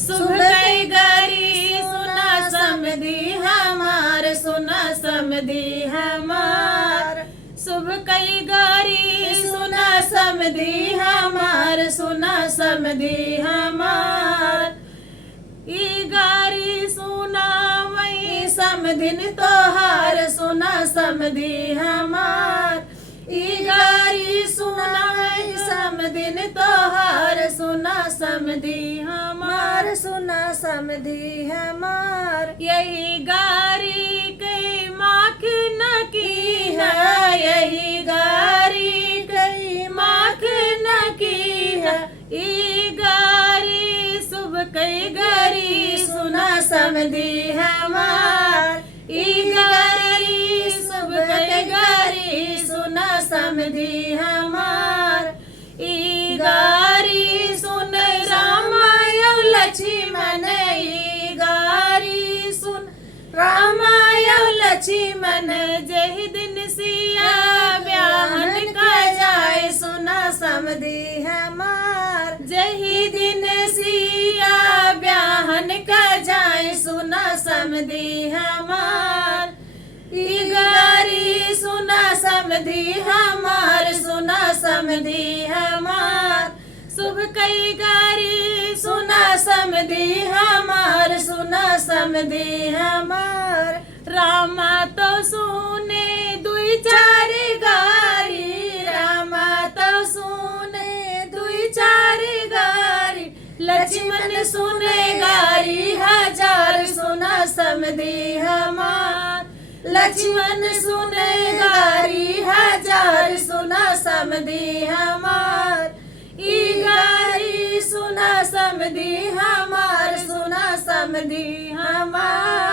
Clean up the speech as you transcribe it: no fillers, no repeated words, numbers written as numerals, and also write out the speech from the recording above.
शुभ कई गारी सुना समधी हमार, सुना समधी हमार। शुभ कई गारी सुना समधी हमार, सुना समधी हमार। ई गारी सुना वही समधिन तोहार, सुना समधी हमार। ई गारी सुना वही समधिन तोहार, सुना समधी हमार, सुना समधी हमार। यही गारी के माख न की है, यही गारी कई माख न की है। ई गारी शुभ कई गारी सुना समधी हमार। ई गारी शुभ कई गारी सुना समधी हमार। ई गारी सुन राम यौ लक्ष्मण, ई गारी सुन राम यौ लक्ष्मण। जहि दिन सिया ब्याहन का जाए, सुना समधी हमार। जहि दिन सिया ब्याहन का जाए, सुना समधी हमार। ई गारी सुना समधी हमार, सुना समधी हमार। शुभ कई गारी सुना समधी हमार, सुना समधी हमार। रामा तो सुने दुई चार गारी, रामा तो सुने दुई चार गारी। लक्ष्मण सुने गारी हजार, सुना समधी हमार। लक्ष्मण सुने गारी हजार, सुना समधी हमार। ई गारी सुना समधी हमार, सुना समधी हमार।